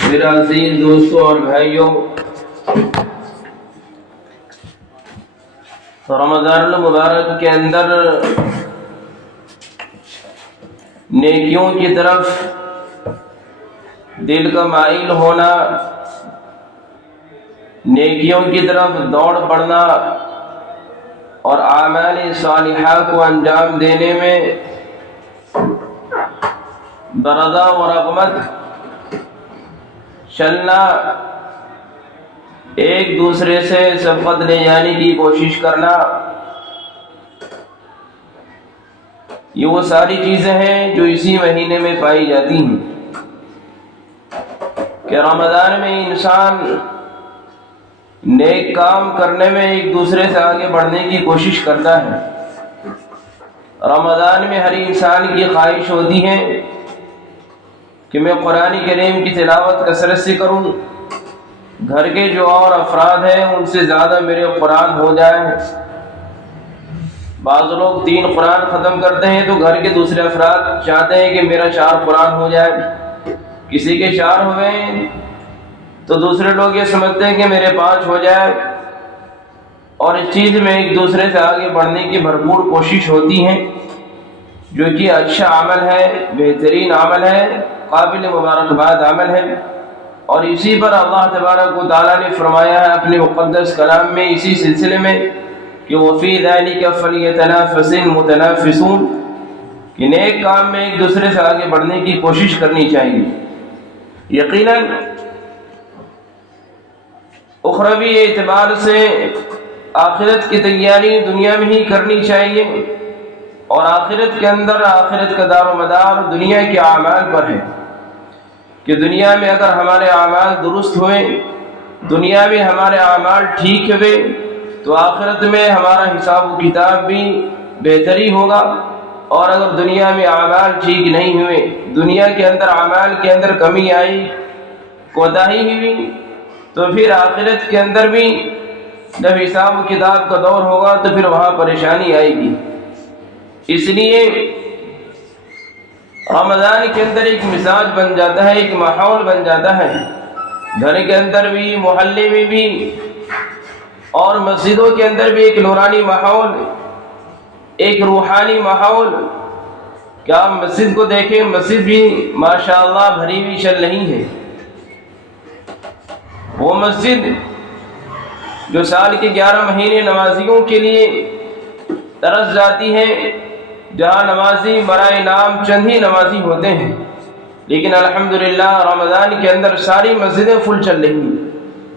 میرے عزیز دوستوں اور بھائیوں، رمضان المبارک کے اندر نیکیوں کی طرف دل کا مائل ہونا، نیکیوں کی طرف دوڑ پڑنا اور اعمال صالحہ کو انجام دینے میں برضا و رغبت چلنا، ایک دوسرے سے سبقت لے جانے کی کوشش کرنا، یہ وہ ساری چیزیں ہیں جو اسی مہینے میں پائی جاتی ہیں کہ رمضان میں انسان نیک کام کرنے میں ایک دوسرے سے آگے بڑھنے کی کوشش کرتا ہے۔ رمضان میں ہر انسان کی خواہش ہوتی ہے کہ میں قرآن کریم کی تلاوت کثرت سے کروں، گھر کے جو اور افراد ہیں ان سے زیادہ میرے قرآن ہو جائے۔ بعض لوگ 3 قرآن ختم کرتے ہیں تو گھر کے دوسرے افراد چاہتے ہیں کہ میرا 4 قرآن ہو جائے، کسی کے 4 ہوئے تو دوسرے لوگ یہ سمجھتے ہیں کہ میرے 5 ہو جائے، اور اس چیز میں ایک دوسرے سے آگے بڑھنے کی بھرپور کوشش ہوتی ہے، جو کہ اچھا عمل ہے، بہترین عمل ہے، قابل مبارکباد عمل ہے۔ اور اسی پر اللہ تبارک و تعالیٰ نے فرمایا ہے اپنے مقدس کلام میں اسی سلسلے میں کہ وَفِي ذَلِكَ فَلْيَتَنَافَسِ الْمُتَنَافِسُونَ، کہ نیک کام میں ایک دوسرے سے آگے بڑھنے کی کوشش کرنی چاہیے۔ یقیناً اخروی اعتبار سے آخرت کی تیاری دنیا میں ہی کرنی چاہیے، اور آخرت کے اندر آخرت کا دار و مدار دنیا کے اعمال پر ہے کہ دنیا میں اگر ہمارے اعمال درست ہوئے، دنیا میں ہمارے اعمال ٹھیک ہوئے تو آخرت میں ہمارا حساب و کتاب بھی بہتری ہوگا، اور اگر دنیا میں اعمال ٹھیک نہیں ہوئے، دنیا کے اندر اعمال کے اندر کمی آئی، کوتاہی ہوئی، تو پھر آخرت کے اندر بھی جب حساب و کتاب کا دور ہوگا تو پھر وہاں پریشانی آئے گی۔ اس لیے رمضان کے اندر ایک مزاج بن جاتا ہے، ایک ماحول بن جاتا ہے، گھر کے اندر بھی، محلے میں بھی، اور مسجدوں کے اندر بھی ایک نورانی ماحول، ایک روحانی ماحول۔ کیا آپ مسجد کو دیکھیں، مسجد بھی ماشاءاللہ بھری ہوئی چل رہی ہے۔ وہ مسجد جو سال کے 11 مہینے نمازیوں کے لیے ترس جاتی ہے، جہاں نمازی برائے نام چند ہی نمازی ہوتے ہیں، لیکن الحمدللہ رمضان کے اندر ساری مسجدیں فل چل رہی ہیں،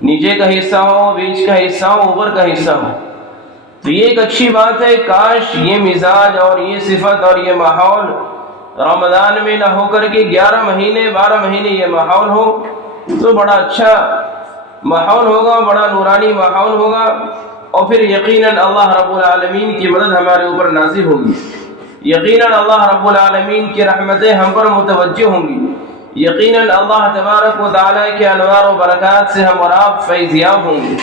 نیچے کا حصہ ہو، بیچ کا حصہ ہو، اوپر کا حصہ ہو۔ تو یہ ایک اچھی بات ہے، کاش یہ مزاج اور یہ صفت اور یہ ماحول رمضان میں نہ ہو کر کے 11 مہینے 12 مہینے یہ ماحول ہو تو بڑا اچھا ماحول ہوگا، بڑا نورانی ماحول ہوگا، اور پھر یقیناً اللہ رب العالمین کی مدد ہمارے اوپر نازل ہوگی، یقیناً اللہ رب العالمین کی رحمتیں ہم پر متوجہ ہوں گی، یقیناً اللہ تبارک و تعالیٰ کے انوار و برکات سے ہم اور آپ فیضیاب ہوں گے۔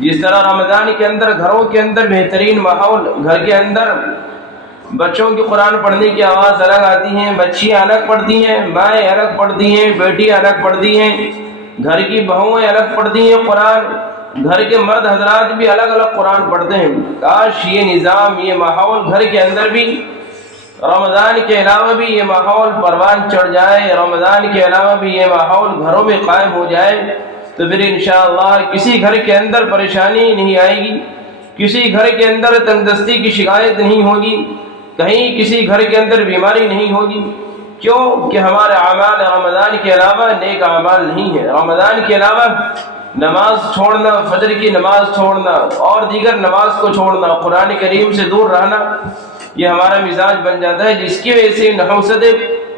جس طرح رمضان کے اندر گھروں کے اندر بہترین ماحول، گھر کے اندر بچوں کی قرآن پڑھنے کی آواز الگ آتی ہیں، بچیاں الگ پڑھتی ہیں، مائیں الگ پڑھتی ہیں، بیٹیاں الگ پڑھتی ہیں، گھر کی بہویں الگ پڑھتی ہیں قرآن، گھر کے مرد حضرات بھی الگ الگ قرآن پڑھتے ہیں۔ کاش یہ نظام، یہ ماحول گھر کے اندر بھی رمضان کے علاوہ بھی یہ ماحول پروان چڑھ جائے، رمضان کے علاوہ بھی یہ ماحول گھروں میں قائم ہو جائے تو پھر انشاءاللہ کسی گھر کے اندر پریشانی نہیں آئے گی، کسی گھر کے اندر تنگدستی کی شکایت نہیں ہوگی، کہیں کسی گھر کے اندر بیماری نہیں ہوگی۔ کیوں کہ ہمارے اعمال رمضان کے علاوہ نیک اعمال نہیں ہیں۔ رمضان کے علاوہ نماز چھوڑنا، فجر کی نماز چھوڑنا اور دیگر نماز کو چھوڑنا، قرآن کریم سے دور رہنا، یہ ہمارا مزاج بن جاتا ہے، جس کی وجہ سے نحوستیں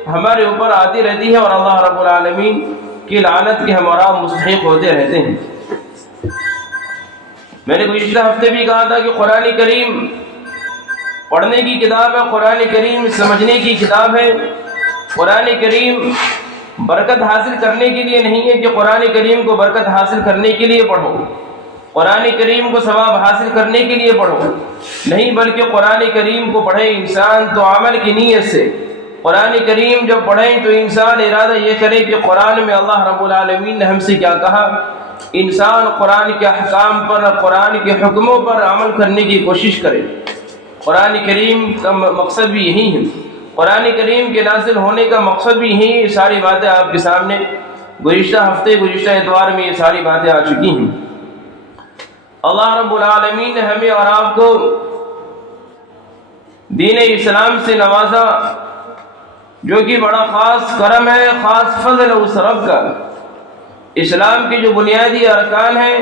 ہمارے اوپر آتی رہتی ہے اور اللہ رب العالمین کی لعنت کے ہم اور آپ مستحق ہوتے رہتے ہیں۔ میں نے گزشتہ ہفتے بھی کہا تھا کہ قرآن کریم پڑھنے کی کتاب ہے، قرآن کریم سمجھنے کی کتاب ہے۔ قرآن کریم برکت حاصل کرنے کے لیے نہیں ہے کہ قرآن کریم کو برکت حاصل کرنے کے لیے پڑھو، قرآن کریم کو ثواب حاصل کرنے کے لیے پڑھو، نہیں بلکہ قرآن کریم کو پڑھے انسان تو عمل کی نیت سے، قرآن کریم جب پڑھیں تو انسان ارادہ یہ کرے کہ قرآن میں اللہ رب العالمین نے ہم سے کیا کہا، انسان قرآن کے احکام پر، قرآن کے حکموں پر عمل کرنے کی کوشش کرے۔ قرآن کریم کا مقصد بھی یہی ہے، قرآن کریم کے نازل ہونے کا مقصد بھی یہی ہے۔ یہ ساری باتیں آپ کے سامنے گزشتہ ہفتے، گزشتہ اتوار میں یہ ساری باتیں آ چکی ہیں۔ اللہ رب العالمین نے ہمیں اور آپ کو دین اسلام سے نوازا، جو کہ بڑا خاص کرم ہے، خاص فضل اس رب کا۔ اسلام کے جو بنیادی ارکان ہیں،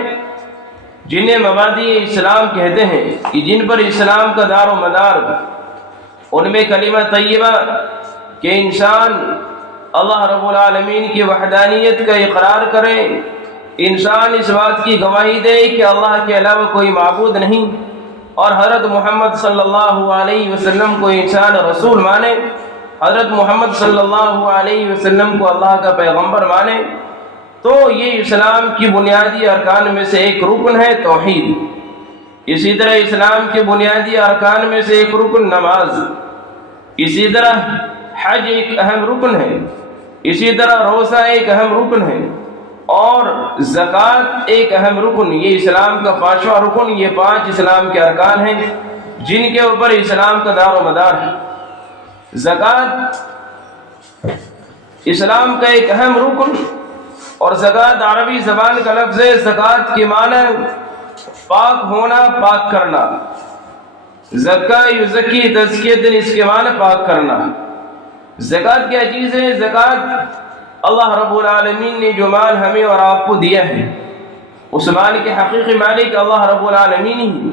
جنہیں مبادئ اسلام کہتے ہیں، کہ جن پر اسلام کا دار و مدار، ان میں کلمہ طیبہ کہ انسان اللہ رب العالمین کی وحدانیت کا اقرار کرے، انسان اس بات کی گواہی دے کہ اللہ کے علاوہ کوئی معبود نہیں، اور حضرت محمد صلی اللہ علیہ وسلم کو انسان رسول مانے، حضرت محمد صلی اللہ علیہ وسلم کو اللہ کا پیغمبر مانے، تو یہ اسلام کی بنیادی ارکان میں سے ایک رکن ہے توحید۔ اسی طرح اسلام کے بنیادی ارکان میں سے ایک رکن نماز، اسی طرح حج ایک اہم رکن ہے، اسی طرح روزہ ایک اہم رکن ہے، اور زکوٰۃ ایک اہم رکن۔ یہ اسلام کا پانچواں رکن، یہ 5 اسلام کے ارکان ہیں جن کے اوپر اسلام کا دار و مدار ہے۔ زکوٰۃ اسلام کا ایک اہم رکن، اور زکوٰۃ عربی زبان کا لفظ ہے۔ زکوٰۃ کے معنی پاک ہونا، پاک کرنا۔ زکا یزکی تزکیۃ، اس کے معنی پاک کرنا۔ زکوٰۃ کیا چیز ہے؟ زکوٰۃ اللہ رب العالمین نے جو مال ہمیں اور آپ کو دیا ہے، اس مال کے حقیقی مالک اللہ رب العالمین ہی،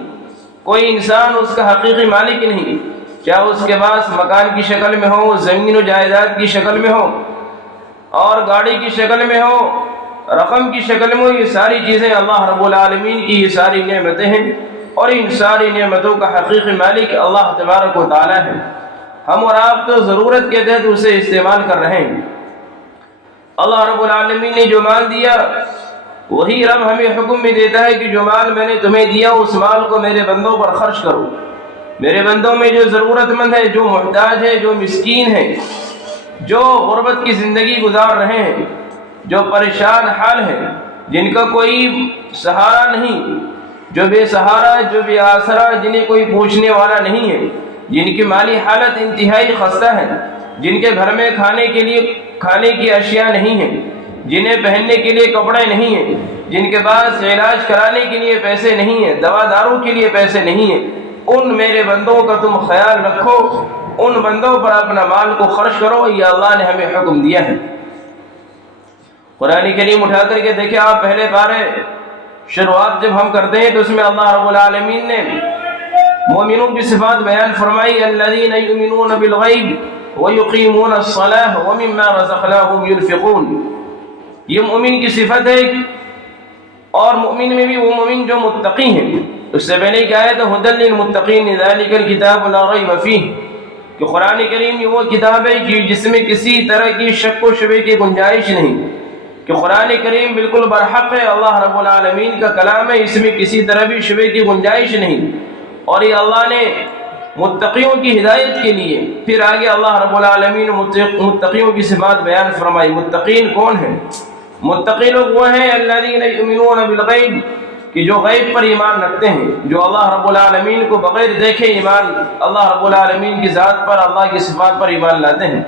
کوئی انسان اس کا حقیقی مالک نہیں، چاہے اس کے پاس مکان کی شکل میں ہو، زمین و جائیداد کی شکل میں ہو، اور گاڑی کی شکل میں ہو، رقم کی شکل میں ہو۔ یہ ساری چیزیں اللہ رب العالمین کی، یہ ساری نعمتیں ہیں، اور ان ساری نعمتوں کا حقیقی مالک اللہ تبارک و تعالی ہے۔ ہم اور آپ تو ضرورت کے تحت اسے استعمال کر رہے ہیں۔ اللہ رب العالمین نے جو مال دیا، وہی رب ہمیں حکم میں دیتا ہے کہ جو مال میں نے تمہیں دیا، اس مال کو میرے بندوں پر خرچ کرو۔ میرے بندوں میں جو ضرورت مند ہے، جو محتاج ہے، جو مسکین ہے، جو غربت کی زندگی گزار رہے ہیں، جو پریشان حال ہیں، جن کا کوئی سہارا نہیں، جو بے سہارا، جو بے آسرا، جنہیں کوئی پوچھنے والا نہیں ہے، جن کی مالی حالت انتہائی خستہ ہے، جن کے گھر میں کھانے کی اشیاء نہیں ہیں، جنہیں پہننے کے لیے کپڑے نہیں ہیں، جن کے پاس علاج کرانے کے لیے پیسے نہیں ہیں، دوا داروں کے لیے پیسے نہیں ہیں، ان میرے بندوں کا تم خیال رکھو، ان بندوں پر اپنا مال کو خرچ کرو۔ یہ اللہ نے ہمیں حکم دیا ہے۔ قرآن کریم اٹھا کر کے دیکھیں آپ، پہلے پارے شروعات جب ہم کرتے ہیں تو اس میں اللہ رب العالمین نے مومنوں کی صفات بیان فرمائی، الذین یؤمنون بالغیب ویقیمون الصلاۃ ومما رزقناہم ینفقون۔ یہ مومن کی صفت ہے، اور مومن میں بھی وہ مومن جو متقی ہیں۔ اس سے پہلے کیا ہے تو ھدی للمتقین ذالک الکتاب لا ریب فیہ، کہ قرآن کریم یہ وہ کتاب ہے کہ جس میں کسی طرح کی شک و شبہ کی گنجائش نہیں، کہ قرآن کریم بالکل برحق ہے، اللہ رب العالمین کا کلام ہے، اس میں کسی طرح بھی شبہ کی گنجائش نہیں۔ اور یہ اللہ نے متقیوں کی ہدایت کے لیے، پھر آگے اللہ رب العالمین متقیوں کی صفات بیان فرمائی۔ متقین کون ہیں؟ متقی لوگ وہ ہیں الذین یؤمنون بالغیب، کہ جو غیب پر ایمان رکھتے ہیں، جو اللہ رب العالمین کو بغیر دیکھے ایمان، اللہ رب العالمین کی ذات پر، اللہ کی صفات پر ایمان لاتے ہیں۔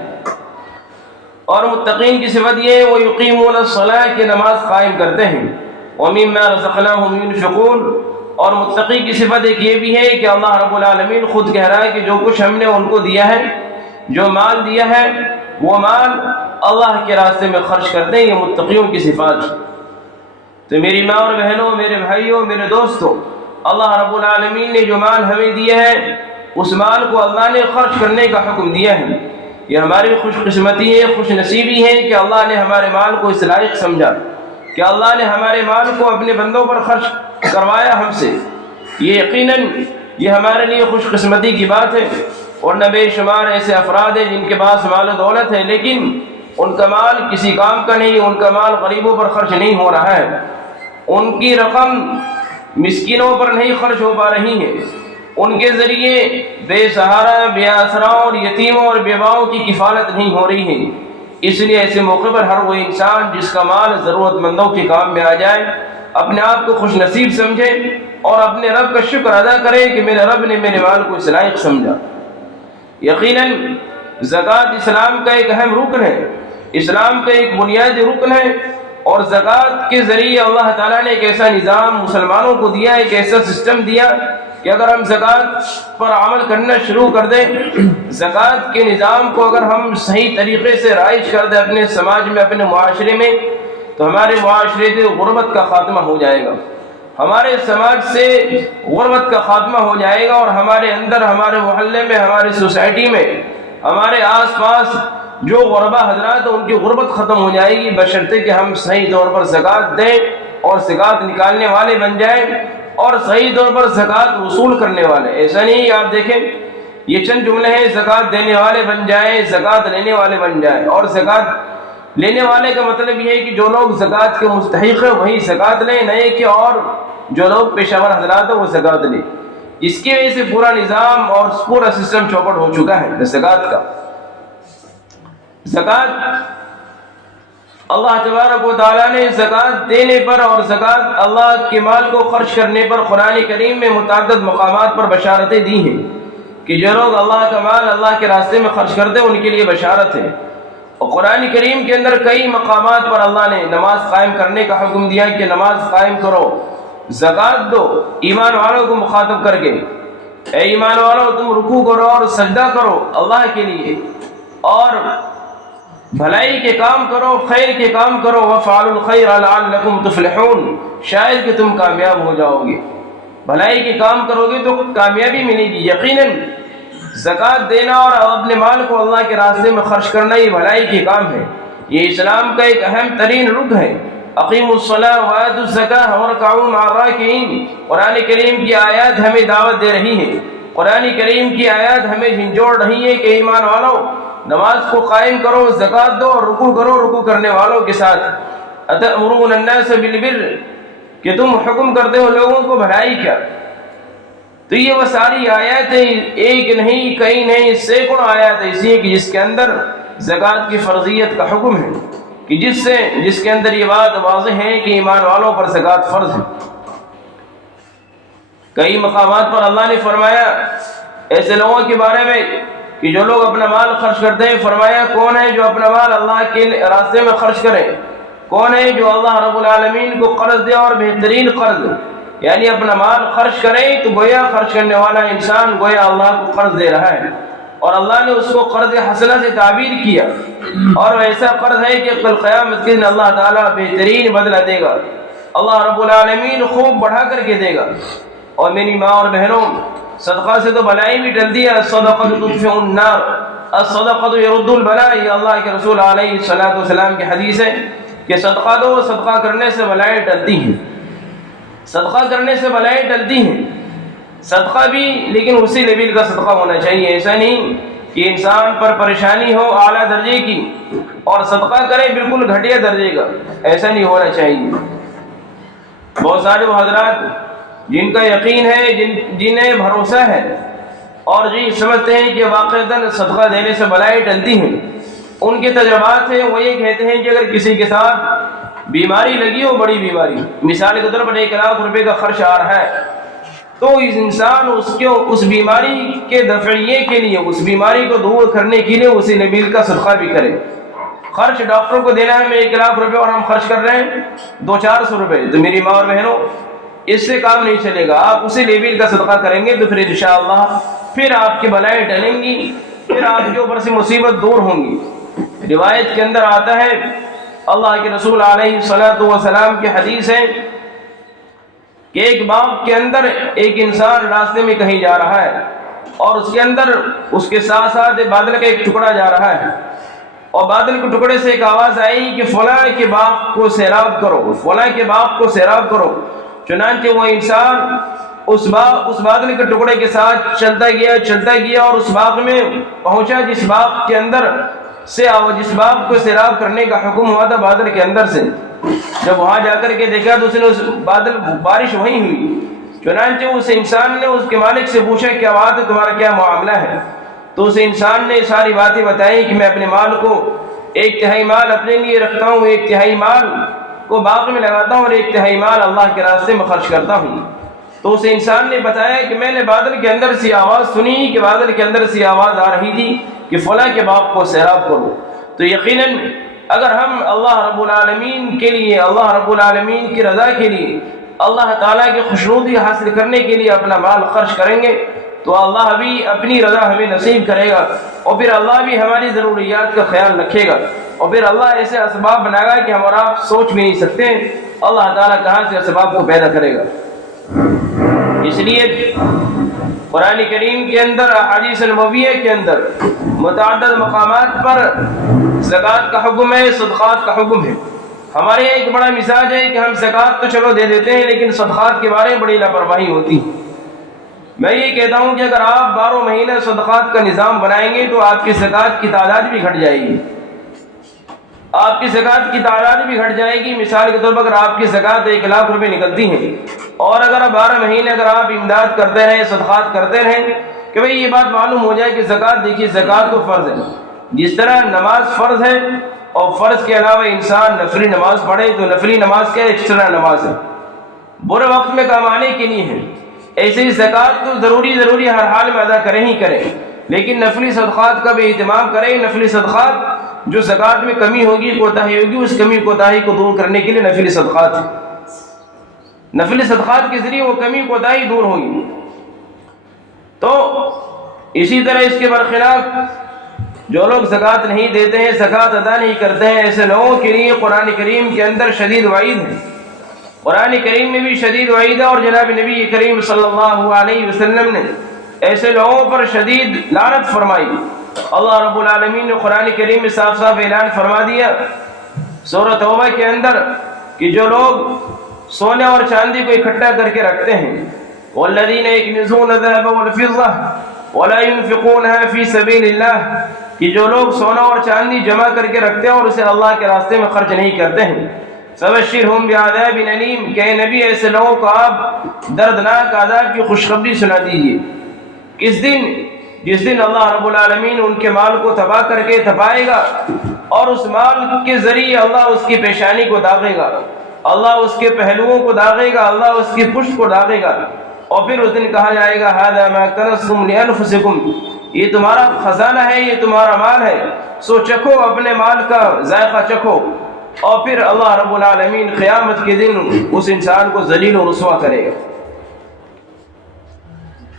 اور متقین کی صفت یہ ہے وہ یقیمون الصلاۃ، کہ نماز قائم کرتے ہیں، ومما رزقناہم ینفقون۔ اور متقی کی صفت ایک یہ بھی ہے کہ اللہ رب العالمین خود کہہ رہا ہے کہ جو کچھ ہم نے ان کو دیا ہے، جو مال دیا ہے، وہ مال اللہ کے راستے میں خرچ کرتے ہیں۔ یہ متقیوں کی صفات۔ تو میری ماں اور بہنوں، میرے بھائیوں، میرے دوستوں، اللہ رب العالمین نے جو مال ہمیں دیا ہے، اس مال کو اللہ نے خرچ کرنے کا حکم دیا ہے۔ یہ ہماری خوش قسمتی ہے، خوش نصیبی ہے کہ اللہ نے ہمارے مال کو اس لائق سمجھا، کہ اللہ نے ہمارے مال کو اپنے بندوں پر خرچ کروایا ہم سے۔ یہ یقیناً یہ ہمارے لیے خوش قسمتی کی بات ہے۔ اور نہ بے شمار ایسے افراد ہیں جن کے پاس مال و دولت ہے، لیکن ان کا مال کسی کام کا نہیں، ان کا مال غریبوں پر خرچ نہیں ہو رہا ہے، ان کی رقم مسکینوں پر نہیں خرچ ہو پا رہی ہے، ان کے ذریعے بے سہارا، بے آسراؤں اور یتیموں اور بیواؤں کی کفالت نہیں ہو رہی ہے۔ اس لیے ایسے موقع پر ہر وہ انسان جس کا مال ضرورت مندوں کے کام میں آ جائے اپنے آپ کو خوش نصیب سمجھے اور اپنے رب کا شکر ادا کرے کہ میرے رب نے میرے مال کو اس لائق سمجھا۔ یقیناً زکوٰۃ اسلام کا ایک اہم رکن ہے، اسلام کا ایک بنیادی رکن ہے، اور زکوٰۃ کے ذریعے اللہ تعالیٰ نے ایک ایسا نظام مسلمانوں کو دیا، ایک ایسا سسٹم دیا کہ اگر ہم زکوٰۃ پر عمل کرنا شروع کر دیں، زکوٰۃ کے نظام کو اگر ہم صحیح طریقے سے رائج کر دیں اپنے سماج میں، اپنے معاشرے میں، تو ہمارے معاشرے سے غربت کا خاتمہ ہو جائے گا، ہمارے سماج سے غربت کا خاتمہ ہو جائے گا، اور ہمارے اندر، ہمارے محلے میں، ہماری سوسائٹی میں، ہمارے آس پاس جو غربا حضرات ہیں ان کی غربت ختم ہو جائے گی، بشرطے کہ ہم صحیح طور پر زکوٰۃ دیں اور زکوٰۃ نکالنے والے بن جائیں اور صحیح طور پر زکوٰۃ وصول کرنے والے۔ ایسا نہیں آپ دیکھیں یہ چند جملے ہیں، زکوٰۃ دینے والے بن جائیں، زکوٰۃ لینے والے بن جائیں، اور زکوٰۃ لینے والے کا مطلب یہ ہے کہ جو لوگ زکوٰۃ کے مستحق ہیں وہی زکوٰۃ لیں، نہیں کہ اور جو لوگ پیشہ ور حضرات ہیں وہ زکوٰۃ لیں، جس کی وجہ سے پورا نظام اور پورا سسٹم چوپٹ ہو چکا ہے زکوٰۃ کا۔ زکوٰۃ اللہ تبارک و تعالیٰ نے زکوٰۃ دینے پر اور زکوٰۃ اللہ کے مال کو خرچ کرنے پر قرآن کریم میں متعدد مقامات پر بشارتیں دی ہیں کہ جو لوگ اللہ کا مال اللہ کے راستے میں خرچ کرتے ہیں ان کے لیے بشارت ہے۔ اور قرآن کریم کے اندر کئی مقامات پر اللہ نے نماز قائم کرنے کا حکم دیا کہ نماز قائم کرو، زکوٰۃ دو، ایمان والوں کو مخاطب کر کے، اے ایمان والوں تم رکوع کرو اور سجدہ کرو اللہ کے لیے، اور بھلائی کے کام کرو، خیر کے کام کرو، وَفْعَلُوا الْخَيْرَ لَعَلَّكُمْ تُفْلِحُونَ، شاید کہ تم کامیاب ہو جاؤ گے، بھلائی کے کام کرو گے تو کامیابی ملے گی۔ یقیناً زکوٰۃ دینا اور اپنے مال کو اللہ کے راستے میں خرچ کرنا یہ بھلائی کے کام ہے، یہ اسلام کا ایک اہم ترین رکن ہے۔ اقیموا الصلاۃ وآتوا الزکاۃ وارکعوا مع الراکعین، قرآن کریم کی آیات ہمیں دعوت دے رہی ہیں، قرآن کریم کی آیات ہمیں جھنجھوڑ رہی ہے کہ ایمان والوں نماز کو قائم کرو، زکوٰۃ دو اور رکوع کرو رکوع کرنے والوں کے ساتھ۔ اتأمرون الناس بالبر، کہ تم حکم کرتے ہو لوگوں کو بھلائی کا۔ تو یہ وہ ساری آیاتیں ایک نہیں، کئی نہیں، سینکڑوں آیات ایسی ہیں کہ جس کے اندر زکوٰۃ کی فرضیت کا حکم ہے، کہ جس کے اندر یہ بات واضح ہے کہ ایمان والوں پر زکوٰۃ فرض ہے۔ کئی مقامات پر اللہ نے فرمایا ایسے لوگوں کے بارے میں کہ جو لوگ اپنا مال خرچ کرتے ہیں، فرمایا کون ہے جو اپنا مال اللہ کے راستے میں خرچ کرے، کون ہے جو اللہ رب العالمین کو قرض دے، اور بہترین قرض، یعنی اپنا مال خرچ کرے تو گویا خرچ کرنے والا انسان گویا اللہ کو قرض دے رہا ہے، اور اللہ نے اس کو قرض حسنہ سے تعبیر کیا، اور ایسا قرض ہے کہ کل قیامت کے دن اللہ تعالیٰ بہترین بدلہ دے گا، اللہ رب العالمین خوب بڑھا کر کے دے گا۔ اور میری ماں اور بہنوں، صدقہ سے تو بلائی بھی ٹلتی ہے، الصدقۃ تطفئ النار، الصدقۃ یرد البلاء، یہ اللہ کے رسول علیہ الصلوۃ والسلام کی حدیث ہے کہ صدقہ دو، صدقہ کرنے سے بلائیں ٹلتی ہیں، صدقہ کرنے سے بلائیں ٹلتی ہیں۔ صدقہ بھی لیکن اسی لیول کا صدقہ ہونا چاہیے، ایسا نہیں کہ انسان پر پریشانی ہو اعلیٰ درجے کی اور صدقہ کرے بالکل گھٹیا درجے کا، ایسا نہیں ہونا چاہیے۔ بہت سارے وہ حضرات جن کا یقین ہے، جنہیں بھروسہ ہے اور جی سمجھتے ہیں کہ واقعتاً صدقہ دینے سے بلائیں ٹلتی ہیں، ان کے تجربات ہیں، وہ یہ کہتے ہیں کہ اگر کسی کے ساتھ بیماری لگی ہو، بڑی بیماری، مثال کے طور پر 1 لاکھ روپے کا خرچ آ رہا ہے، تو اس انسان اس بیماری کے دفعیے کے لیے، اس بیماری کو دور کرنے کے لیے اسی لیول کا صدقہ بھی کرے۔ خرچ ڈاکٹر کو دینا ہے 1 لاکھ روپے اور ہم خرچ کر رہے ہیں 200-400 روپے، تو میری ماں اور بہنوں اس سے کام نہیں چلے گا، آپ اسی لیول کا صدقہ کریں گے تو پھر انشاءاللہ پھر آپ کی بلائیں ٹلیں گی، پھر آپ کے اوپر سے مصیبت دور ہوں گی۔ روایت کے اندر آتا ہے، اللہ کے رسول علیہ الصلوۃ والسلام کی حدیث ہے کہ ایک باغ کے اندر ایک انسان راستے میں کہیں جا رہا ہے، اور اس کے اندر اس کے ساتھ ساتھ بادل کا ایک ٹکڑا جا رہا ہے، اور بادل کے ٹکڑے سے ایک آواز آئی کہ فلاں کے باغ کو سیراب کرو، فلاں کے باغ کو سیراب کرو۔ چنانچہ وہ انسان اس بادل کے ٹکڑے کے ساتھ چلتا گیا اور اس باغ میں پہنچا جس باغ کے اندر سے جس باغ کو سیراب کرنے کا حکم ہوا تھا بادل کے اندر سے۔ جب وہاں جا کر کے دیکھا تو اس نے بارش وہیں ہوئی، چنانچہ اس انسان نے اس کے مالک سے پوچھا کیا بات ہے، تمہارا کیا معاملہ ہے؟ تو اس انسان نے ساری باتیں بتائیں کہ میں اپنے مال کو 1/3 مال اپنے لیے رکھتا ہوں، 1/3 مال کو باغ میں لگاتا ہوں اور 1/3 مال اللہ کے راستے میں خرچ کرتا ہوں۔ تو اس انسان نے بتایا کہ میں نے بادل کے اندر سے آواز سنی کہ بادل کے اندر سے آواز آ رہی تھی کہ فلاں کے باغ کو سیراب کرو۔ تو یقیناً اگر ہم اللہ رب العالمین کے لیے، اللہ رب العالمین کی رضا کے لیے، اللہ تعالیٰ کی خوشنودی حاصل کرنے کے لیے اپنا مال خرچ کریں گے تو اللہ بھی اپنی رضا ہمیں نصیب کرے گا، اور پھر اللہ بھی ہماری ضروریات کا خیال رکھے گا، اور پھر اللہ ایسے اسباب بنائے گا کہ ہم اور آپ سوچ بھی نہیں سکتے اللہ تعالیٰ کہاں سے اسباب کو پیدا کرے گا۔ اس لیے قرآن کریم کے اندر، احادیث نبویہ کے اندر متعدد مقامات پر زکوٰۃ کا حکم ہے، صدقات کا حکم ہے۔ ہمارے یہاں ایک بڑا مزاج ہے کہ ہم زکوٰۃ تو چلو دے دیتے ہیں لیکن صدقات کے بارے میں بڑی لاپرواہی ہوتی ہے۔ میں یہ کہتا ہوں کہ اگر آپ 12 مہینے صدقات کا نظام بنائیں گے تو آپ کی زکوٰۃ کی تعداد بھی گھٹ جائے گی، آپ کی زکوٰۃ کی تعداد بھی گھٹ جائے گی۔ مثال کے طور پر اگر آپ کی زکوٰۃ 1 لاکھ روپے نکلتی ہیں اور اگر 12 مہینے اگر آپ امداد کرتے رہیں، صدقات کرتے رہیں، کہ بھئی یہ بات معلوم ہو جائے کہ زکوٰۃ، دیکھیے زکوٰۃ تو فرض ہے، جس طرح نماز فرض ہے اور فرض کے علاوہ انسان نفلی نماز پڑھے تو نفلی نماز کیا ایکسٹرا نماز ہے، برے وقت میں کام آنے کے لیے ہے، ایسے ہی زکوٰۃ تو ضروری ہر حال میں ادا کریں ہی کریں، لیکن نفلی صدقات کا بھی اہتمام کریں۔ نفلی صدقات جو زکوٰۃ میں کمی ہوگی، کوتاہی ہوگی، اس کمی کوتاہی کو دور کرنے کے لیے نفلی صدقات، نفلی صدقات کے ذریعے وہ کمی کوتاہی دور ہوگی۔ تو اسی طرح اس کے برخلاف جو لوگ زکوٰۃ نہیں دیتے ہیں، زکوٰۃ ادا نہیں کرتے ہیں، ایسے لوگوں کے لیے قرآن کریم کے اندر شدید وعید ہے، قرآن کریم میں بھی شدید وعید ہے، اور جناب نبی کریم صلی اللہ علیہ وسلم نے ایسے لوگوں پر شدید لعنت فرمائی۔ اللہ رب العالمین نے قرآن کریم میں صاف صاف اعلان فرما دیا سورۃ توبہ کے اندر کہ جو لوگ سونے اور چاندی کو اکٹھا کر کے رکھتے ہیں، والذین یکنزون الذهب والفضة ولا ينفقونها في سبيل اللہ، کہ جو لوگ سونا اور چاندی جمع کر کے رکھتے ہیں اور اسے اللہ کے راستے میں خرچ نہیں کرتے ہیں، فبشرهم بعذاب علیم، کہ اے نبی ایسے لوگوں کو آپ دردناک عذاب کی خوشخبری سنا دیجیے۔ کس دن؟ جس دن اللہ رب العالمین ان کے مال کو تباہ کر کے تپائے گا، اور اس مال کے ذریعے اللہ اس کی پیشانی کو داغے گا، اللہ اس کے پہلوؤں کو داغے گا، اللہ اس کی پشت کو داغے گا، اور پھر اس دن کہا جائے گا ھذا ما کنزتم لانفسکم، یہ تمہارا خزانہ ہے، یہ تمہارا مال ہے، سو چکھو، اپنے مال کا ذائقہ چکھو۔ اور پھر اللہ رب العالمین قیامت کے دن اس انسان کو ذلیل و رسوا کرے گا۔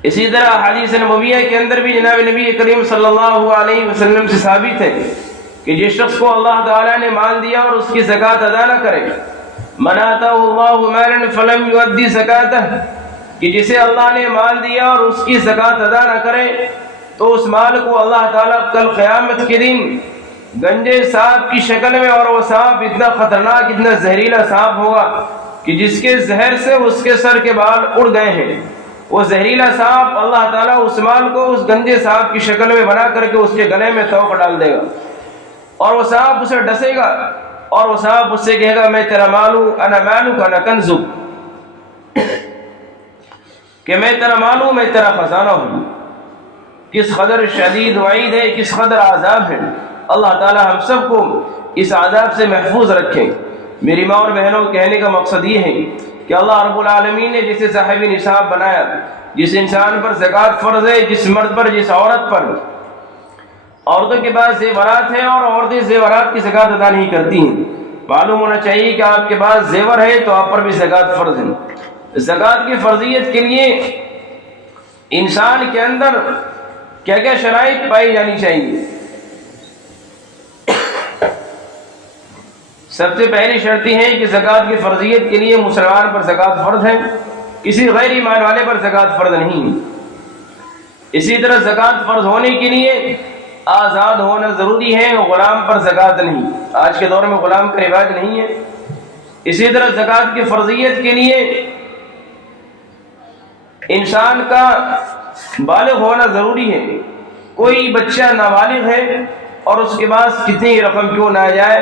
اسی طرح حدیث نبویہ کے اندر بھی جناب نبی کریم صلی اللہ علیہ وسلم سے ثابت ہے کہ جس شخص کو اللہ تعالیٰ نے مال دیا اور اس کی زکوٰۃ ادا نہ کرے، من آتاہ اللہ مالا فلم یؤدی زکاتہ، کہ جسے اللہ نے مال دیا اور اس کی زکوٰۃ ادا نہ کرے تو اس مال کو اللہ تعالیٰ کل قیامت کے دن گنجے سانپ کی شکل میں، اور وہ سانپ اتنا خطرناک، اتنا زہریلا سانپ ہوگا کہ جس کے زہر سے اس کے سر کے بال اڑ گئے ہیں، وہ زہریلا سانپ اللہ تعالیٰ اس مال کو اس گنجے سانپ کی شکل میں بنا کر کے اس کے گلے میں توق ڈال دے گا، اور وہ سانپ اسے ڈسے گا، اور وہ سانپ اس سے کہے گا میں تیرا مال ہوں، انا مالک انا کنزک، کہ میں تیرا مال ہوں، میں تیرا خزانہ ہوں۔ کس قدر شدید وعید ہے، کس قدر عذاب ہے۔ اللہ تعالی ہم سب کو اس عذاب سے محفوظ رکھے۔ میری ماں اور بہنوں، کہنے کا مقصد یہ ہے کہ اللہ رب العالمین نے جسے صاحب نصاب بنایا، جس انسان پر زکوٰۃ فرض ہے، جس مرد پر، جس عورت پر، عورتوں کے پاس زیورات ہیں اور عورتیں زیورات کی زکوٰۃ ادا نہیں کرتی ہیں، معلوم ہونا چاہیے کہ آپ کے پاس زیور ہے تو آپ پر بھی زکوٰۃ فرض ہے۔ زکوٰۃ کی فرضیت کے لیے انسان کے اندر کیا کیا شرائط پائی جانی چاہیے؟ سب سے پہلی شرط یہ ہے کہ زکوٰۃ کی فرضیت کے لیے مسلمان پر زکوٰۃ فرض ہے، کسی غیر ایمان والے پر زکوٰۃ فرض نہیں ہے۔ اسی طرح زکوٰۃ فرض ہونے کے لیے آزاد ہونا ضروری ہے، غلام پر زکوٰۃ نہیں، آج کے دور میں غلام کا رواج نہیں ہے۔ اسی طرح زکوٰۃ کی فرضیت کے لیے انسان کا بالغ ہونا ضروری ہے۔ کوئی بچہ نابالغ ہے اور اس کے پاس کتنی رقم کیوں نہ جائے،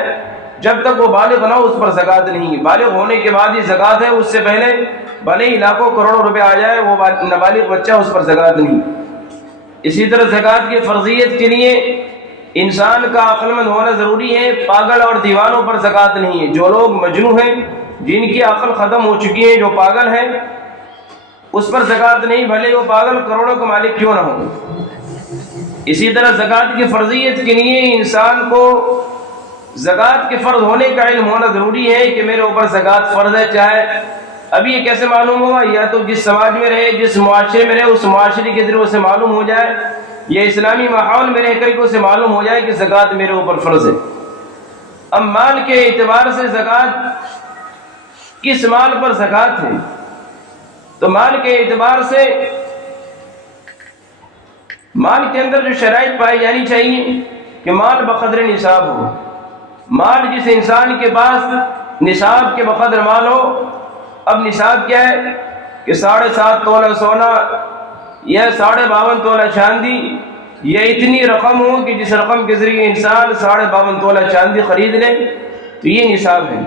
جب تک وہ بالغ نہ ہو اس پر زکوٰۃ نہیں ہے۔ بالغ ہونے کے بعد ہی زکوٰۃ ہے، اس سے پہلے بھلے ہی لاکھوں کروڑوں روپے آ جائے، وہ نابالغ بچہ اس پر زکوٰۃ نہیں۔ اسی طرح زکوٰۃ کی فرضیت کے لیے انسان کا عقل مند ہونا ضروری ہے، پاگل اور دیوانوں پر زکوٰۃ نہیں ہے۔ جو لوگ مجنون ہیں، جن کی عقل ختم ہو چکی ہے، جو پاگل ہیں، اس پر زکوٰۃ نہیں، بھلے وہ پاگل کروڑوں کا مالک کیوں نہ ہو۔ اسی طرح زکوٰۃ کی فرضیت کے لیے انسان کو زکوٰۃ کے فرض ہونے کا علم ہونا ضروری ہے کہ میرے اوپر زکوٰۃ فرض ہے۔ چاہے ابھی یہ کیسے معلوم ہوگا؟ یا تو جس سماج میں رہے، جس معاشرے میں رہے، اس معاشرے کے ذریعے اسے معلوم ہو جائے، یا اسلامی ماحول میں رہ کر کے اسے معلوم ہو جائے کہ زکوٰۃ میرے اوپر فرض ہے۔ اب مال کے اعتبار سے زکوٰۃ کس مال پر زکوٰۃ ہے؟ تو مال کے اعتبار سے مال کے اندر جو شرائط پائی جانی چاہیے کہ مال بقدر نصاب ہو۔ مال جس انسان کے پاس نصاب کے بقدر مال ہو، اب نصاب کیا ہے کہ 7.5 تولہ سونا یا 52.5 تولہ چاندی، یا اتنی رقم ہو کہ جس رقم کے ذریعے انسان 52.5 تولہ چاندی خرید لے، تو یہ نصاب ہے۔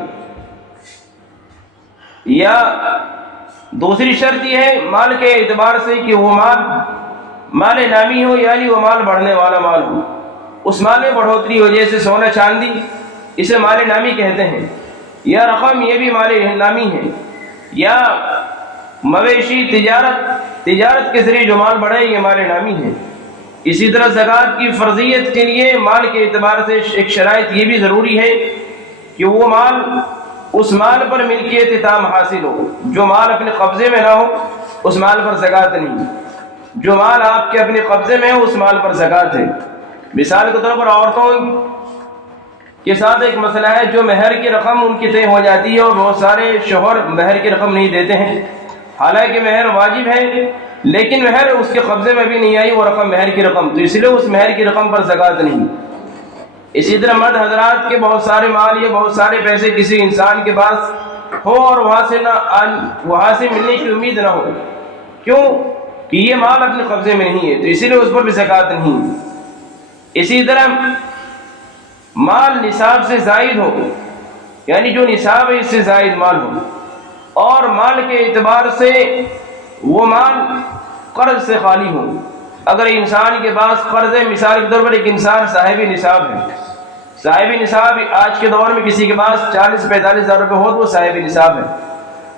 یا دوسری شرط یہ ہے مال کے اعتبار سے کہ وہ مال نامی ہو، یعنی وہ مال بڑھنے والا مال ہو، اس مال میں بڑھوتری ہو، جیسے سونا چاندی، اسے مال نامی کہتے ہیں، یا رقم، یہ بھی مال نامی ہے، یا مویشی تجارت کے ذریعے جو مال بڑھے، یہ مال نامی ہے۔ اسی طرح زکوٰۃ کی فرضیت کے لیے مال کے اعتبار سے ایک شرائط یہ بھی ضروری ہے کہ وہ مال، اس مال پر ملکیت تام حاصل ہو۔ جو مال اپنے قبضے میں نہ ہو، اس مال پر زکوٰۃ نہیں۔ جو مال آپ کے اپنے قبضے میں ہے، اس مال پر زکوٰۃ ہے۔ مثال کے طور پر عورتوں کے ساتھ ایک مسئلہ ہے، جو مہر کی رقم ان کی طے ہو جاتی ہے، اور بہت سارے شوہر مہر کی رقم نہیں دیتے ہیں، حالانکہ مہر واجب ہے، لیکن مہر اس کے قبضے میں بھی نہیں آئی وہ رقم، مہر کی رقم، تو اس لیے اس مہر کی رقم پر زکوٰۃ نہیں۔ اسی طرح مرد حضرات کے بہت سارے مال یا بہت سارے پیسے کسی انسان کے پاس ہو اور وہاں سے ملنے کی امید نہ ہو، کیوں کہ یہ مال اپنے قبضے میں نہیں ہے، تو اسی لیے اس پر بھی زکوٰۃ نہیں۔ اسی طرح مال نصاب سے زائد ہو، یعنی جو نصاب ہے اس سے زائد مال ہو، اور مال کے اعتبار سے وہ مال قرض سے خالی ہو۔ اگر انسان کے پاس قرض ہے، مثال کے طور پر ایک انسان صاحب نصاب ہے، صاحب نصاب آج کے دور میں کسی کے پاس 40-45 ہزار روپے ہو تو وہ صاحب نصاب ہے،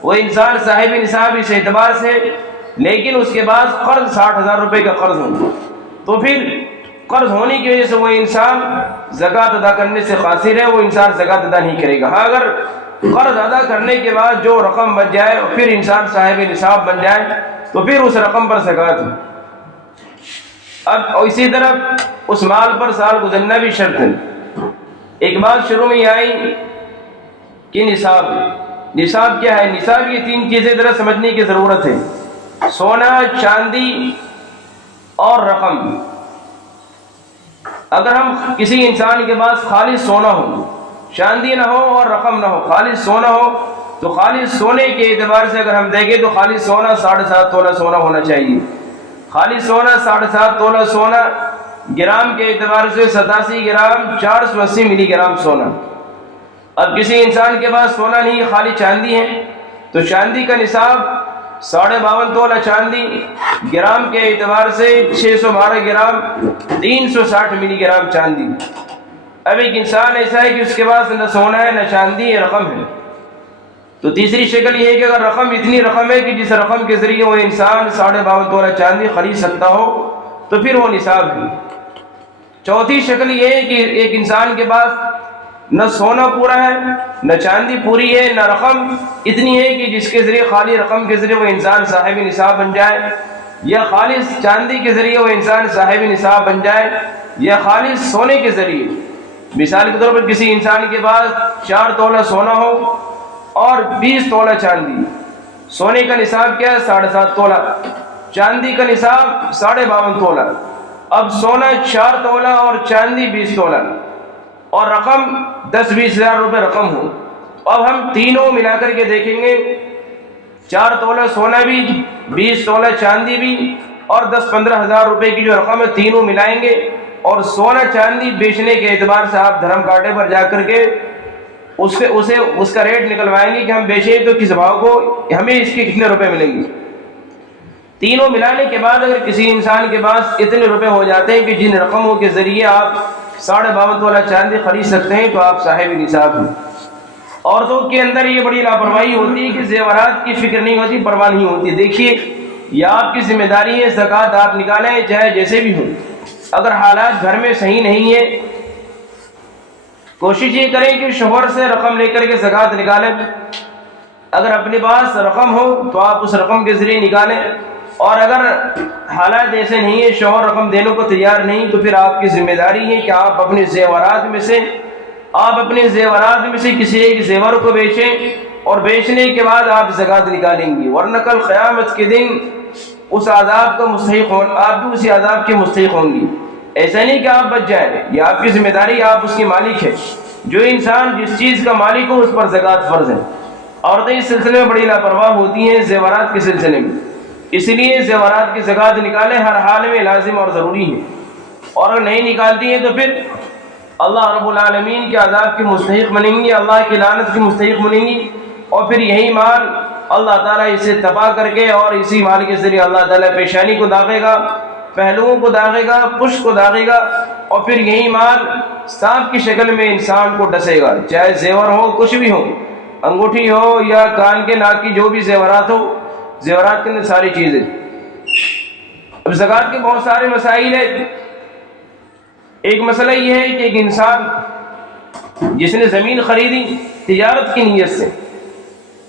وہ انسان صاحب نصاب اس اعتبار سے، لیکن اس کے پاس قرض 60,000 روپے کا قرض ہو، تو پھر قرض ہونے کی وجہ سے وہ انسان زکوٰۃ ادا کرنے سے قاصر ہے، وہ انسان زکوٰۃ ادا نہیں کرے گا۔ ہاں اگر قرض ادا کرنے کے بعد جو رقم بچ جائے اور پھر انسان صاحب نصاب بن جائے تو پھر اس رقم پر زکوٰۃ ہے۔ اب اسی طرح اس مال پر سال گزرنا بھی شرط ہے۔ ایک بات شروع میں یہ آئی کہ نصاب کیا ہے؟ نصاب یہ 3 چیزیں ذرا سمجھنے کی ضرورت ہے: سونا، چاندی اور رقم۔ اگر ہم کسی انسان کے پاس خالص سونا ہو، چاندی نہ ہو اور رقم نہ ہو، خالص سونا ہو، تو خالص سونے کے اعتبار سے اگر ہم دیکھیں تو خالص سونا 7.5 تولہ سونا ہونا چاہیے۔ خالص سونا 7.5 تولہ سونا، گرام کے اعتبار سے 87 گرام 480 ملی گرام سونا۔ اب کسی انسان کے پاس سونا نہیں، خالی چاندی ہے، تو چاندی کا نصاب 52.5 تولہ چاندی، گرام کے اعتبار سے 612 گرام 360 ملی گرام چاندی۔ اب ایک انسان ایسا ہے کہ اس کے پاس نہ سونا ہے، نہ چاندی ہے، رقم ہے، تو تیسری شکل یہ ہے کہ اگر رقم اتنی رقم ہے کہ جس رقم کے ذریعے وہ انسان 52.5 تولہ چاندی خرید سکتا ہو تو پھر وہ نصاب ہے۔ چوتھی شکل یہ ہے کہ ایک انسان کے پاس نہ سونا پورا ہے، نہ چاندی پوری ہے، نہ رقم اتنی ہے کہ جس کے ذریعے خالی رقم کے ذریعے وہ انسان صاحب نصاب بن جائے، یا خالص چاندی کے ذریعے وہ انسان صاحب نصاب بن جائے، یا خالص سونے کے ذریعے۔ مثال کے طور پر کسی انسان کے پاس 4 تولہ سونا ہو اور 20 تولہ چاندی۔ سونے کا نصاب کیا ہے؟ 7.5 تولہ، چاندی کا نصاب 52.5 تولہ۔ اب سونا 4 تولہ اور چاندی 20 تولہ، اور رقم 10-20 ہزار روپے رقم ہو۔ اب ہم تینوں ملا کر کے دیکھیں گے، 4 تولہ سونا بھی، 20 تولہ چاندی بھی، اور 10-15 ہزار روپے کی جو رقم ہے، تینوں ملائیں گے، اور سونا چاندی بیچنے کے اعتبار سے آپ دھرم کاٹے پر جا کر کے اس کا ریٹ نکلوائیں گے کہ ہم بیچیں تو کس بھاؤ کو ہمیں اس کے کتنے روپے ملیں گے۔ تینوں ملانے کے بعد اگر کسی انسان کے پاس اتنے روپے ہو جاتے ہیں کہ جن رقموں کے ذریعے آپ 52.5 تولا چاندی خرید سکتے ہیں تو آپ صاحب نصاب ہیں۔ عورتوں کے اندر یہ بڑی لاپرواہی ہوتی ہے کہ زیورات کی فکر نہیں ہوتی، پرواہ نہیں ہوتی۔ دیکھیے یہ آپ کی ذمہ داری ہے، زکوٰۃ آپ نکالیں چاہے جیسے بھی ہوں۔ اگر حالات گھر میں صحیح نہیں ہے، کوشش یہ کریں کہ شوہر سے رقم لے کر کے زکوٰۃ نکالیں۔ اگر اپنے پاس رقم ہو تو آپ اس رقم کے ذریعے نکالیں، اور اگر حالات ایسے نہیں ہیں، شوہر رقم دینے کو تیار نہیں، تو پھر آپ کی ذمہ داری ہے کہ آپ اپنے زیورات میں سے کسی ایک زیور کو بیچیں، اور بیچنے کے بعد آپ زکوٰۃ نکالیں گے، ورنہ کل قیامت کے دن اس عذاب کا مستحق آپ بھی اسی عذاب کے مستحق ہوں گی۔ ایسا نہیں کہ آپ بچ جائیں، یہ آپ کی ذمہ داری، آپ اس کی مالک ہے۔ جو انسان جس چیز کا مالک ہو اس پر زکوٰۃ فرض ہے۔ عورتیں اس سلسلے میں بڑی لاپرواہ ہوتی ہیں زیورات کے سلسلے میں، اس لیے زیورات کی زکوٰۃ نکالیں، ہر حال میں لازم اور ضروری ہے، اور اگر نہیں نکالتی ہیں تو پھر اللہ رب العالمین کے عذاب کی مستحق بنیں گی، اللہ کی لعنت کی مستحق بنیں گی، اور پھر یہی مال اللہ تعالیٰ اسے تباہ کر کے اور اسی مال کے ذریعے اللہ تعالیٰ پیشانی کو داغے گا، پہلوؤں کو داغے گا، پشت کو داغے گا، اور پھر یہی مال سانپ کی شکل میں انسان کو ڈسے گا، چاہے زیور ہو، کچھ بھی ہو، انگوٹھی ہو یا کان کے ناک کی جو بھی زیورات ہو، زیورات کے اندر ساری چیزیں۔ اب زکوٰۃ کے بہت سارے مسائل ہیں۔ ایک مسئلہ یہ ہے کہ ایک انسان جس نے زمین خریدی تجارت کی نیت سے،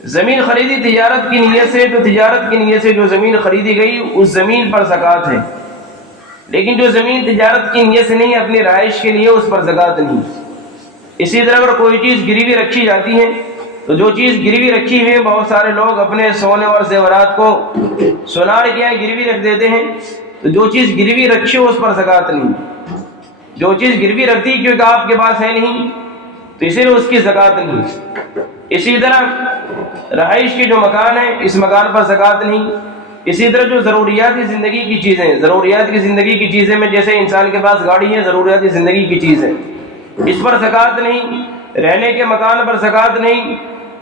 زمین خریدی تجارت کی نیت سے، تو تجارت کی نیت سے جو زمین خریدی گئی اس زمین پر زکوٰۃ ہے، لیکن جو زمین تجارت کی نیت سے نہیں، اپنی رہائش کے لیے، اس پر زکوٰۃ نہیں۔ اسی طرح اگر کوئی چیز گروی رکھی جاتی ہے تو جو چیز گروی رکھی ہوئی ہے، بہت سارے لوگ اپنے سونے اور زیورات کو سونار کیا ہے گروی رکھ دیتے ہیں، تو جو چیز گروی رکھی ہو اس پر زکوٰۃ نہیں۔ جو چیز گروی رکھتی کیونکہ آپ کے پاس ہے نہیں تو اسی لیے اس کی زکوٰۃ نہیں۔ اسی طرح رہائش کے جو مکان ہے اس مکان پر زکوٰۃ نہیں۔ اسی طرح جو ضروریاتی زندگی کی چیزیں، ضروریات کی زندگی کی چیزیں میں جیسے انسان کے پاس گاڑی ہے، ضروریاتی زندگی کی چیز ہے، اس پر زکوٰۃ نہیں۔ رہنے کے مکان پر زکوٰۃ نہیں،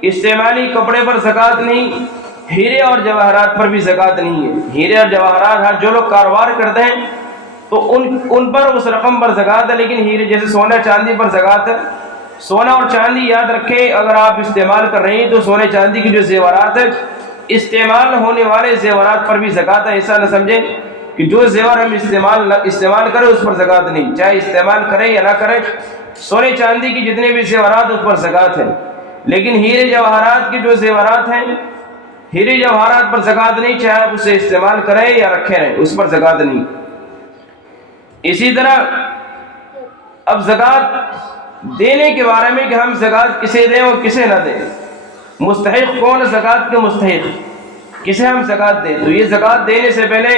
استعمالی کپڑے پر زکوٰۃ نہیں، ہیرے اور جواہرات پر بھی زکوٰۃ نہیں ہے۔ ہیرے اور جواہرات جو لوگ کاروبار کرتے ہیں تو ان پر اس رقم پر زکوٰۃ ہے، لیکن ہیرے جیسے سونا چاندی پر زکوٰۃ ہے۔ سونا اور چاندی یاد رکھیں، اگر آپ استعمال کر رہے ہیں تو سونے چاندی کی جو زیورات ہے، استعمال ہونے والے زیورات پر بھی زکوٰۃ ہے۔ ایسا نہ سمجھیں کہ جو زیور ہم استعمال کریں اس پر زکوٰۃ نہیں، چاہے استعمال کریں یا نہ کریں، سونے چاندی کی جتنے بھی زیورات اس پر زکوٰۃ ہے، لیکن ہیرے جواہرات کے جو زیورات ہیں، ہیرے جواہرات پر زکوٰۃ نہیں، چاہے آپ اسے استعمال کریں یا رکھے رہیں، اس پر زکوٰۃ نہیں۔ اسی طرح اب زکوٰۃ دینے کے بارے میں کہ ہم زکوٰۃ کسے دیں اور کسے نہ دیں، مستحق کون زکوٰۃ کے مستحق، کسے ہم زکوٰۃ دیں، تو یہ زکوٰۃ دینے سے پہلے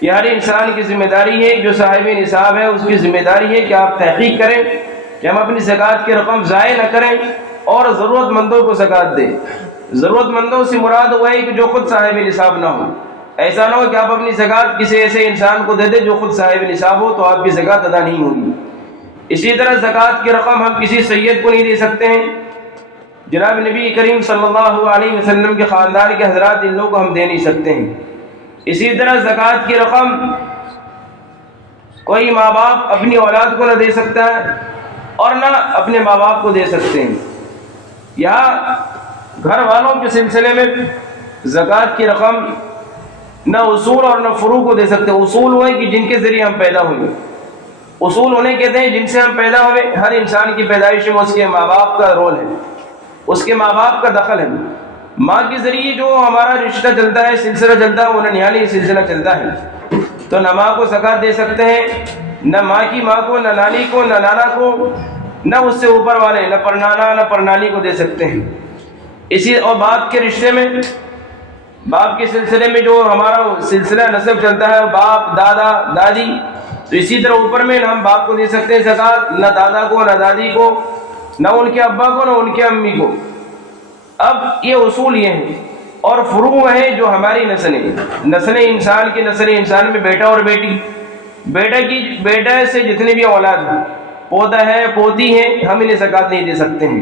یہ ہر انسان کی ذمہ داری ہے، جو صاحب نصاب ہے اس کی ذمہ داری ہے کہ آپ تحقیق کریں کہ ہم اپنی زکوٰۃ کی رقم ضائع نہ کریں اور ضرورت مندوں کو زکوٰۃ دیں۔ ضرورت مندوں سے مراد وہ ہے کہ جو خود صاحب نصاب نہ ہو۔ ایسا نہ ہو کہ آپ اپنی زکوٰۃ کسی ایسے انسان کو دے دیں جو خود صاحب نصاب ہو، تو آپ کی زکوٰۃ ادا نہیں ہوگی۔ اسی طرح زکوٰۃ کی رقم ہم کسی سید کو نہیں دے سکتے ہیں، جناب نبی کریم صلی اللہ علیہ وسلم کے خاندان کے حضرات، ان لوگوں کو ہم دے نہیں سکتے ہیں۔ اسی طرح زکوٰۃ کی رقم کوئی ماں باپ اپنی اولاد کو نہ دے سکتا ہے اور نہ اپنے ماں باپ کو دے سکتے ہیں۔ یہاں گھر والوں کے سلسلے میں زکوٰۃ کی رقم نہ اصول اور نہ فروع کو دے سکتے۔ اصول وہ ہے کہ جن کے ذریعے ہم پیدا ہوئے، اصول انہیں کہتے ہیں جن سے ہم پیدا ہوئے۔ ہر انسان کی پیدائش میں اس کے ماں باپ کا رول ہے، اس کے ماں باپ کا دخل ہے۔ ماں کے ذریعے جو ہمارا رشتہ چلتا ہے، سلسلہ چلتا ہے، وہ ننیالی سلسلہ چلتا ہے، تو نہ ماں کو زکوٰۃ دے سکتے ہیں، نہ ماں کی ماں کو، نہ نانی کو، نہ نانا کو، نہ اس سے اوپر والے، نہ پرنانا نہ پرنانی کو دے سکتے ہیں۔ اسی اور باپ کے رشتے میں، باپ کے سلسلے میں جو ہمارا سلسلہ نسب چلتا ہے، باپ، دادا، دادی، تو اسی طرح اوپر میں نہ ہم باپ کو دے سکتے ہیں زکوٰۃ، نہ دادا کو، نہ دادی کو، نہ ان کے ابا کو، نہ ان کے امی کو۔ اب یہ اصول یہ ہیں، اور فروع ہے جو ہماری نسلیں، نسل انسان کی، نسل انسان میں بیٹا اور بیٹی، بیٹا سے جتنے بھی اولاد ہیں، پوتا ہے، پوتی ہے، ہم انہیں زکوٰۃ نہیں دے سکتے ہیں۔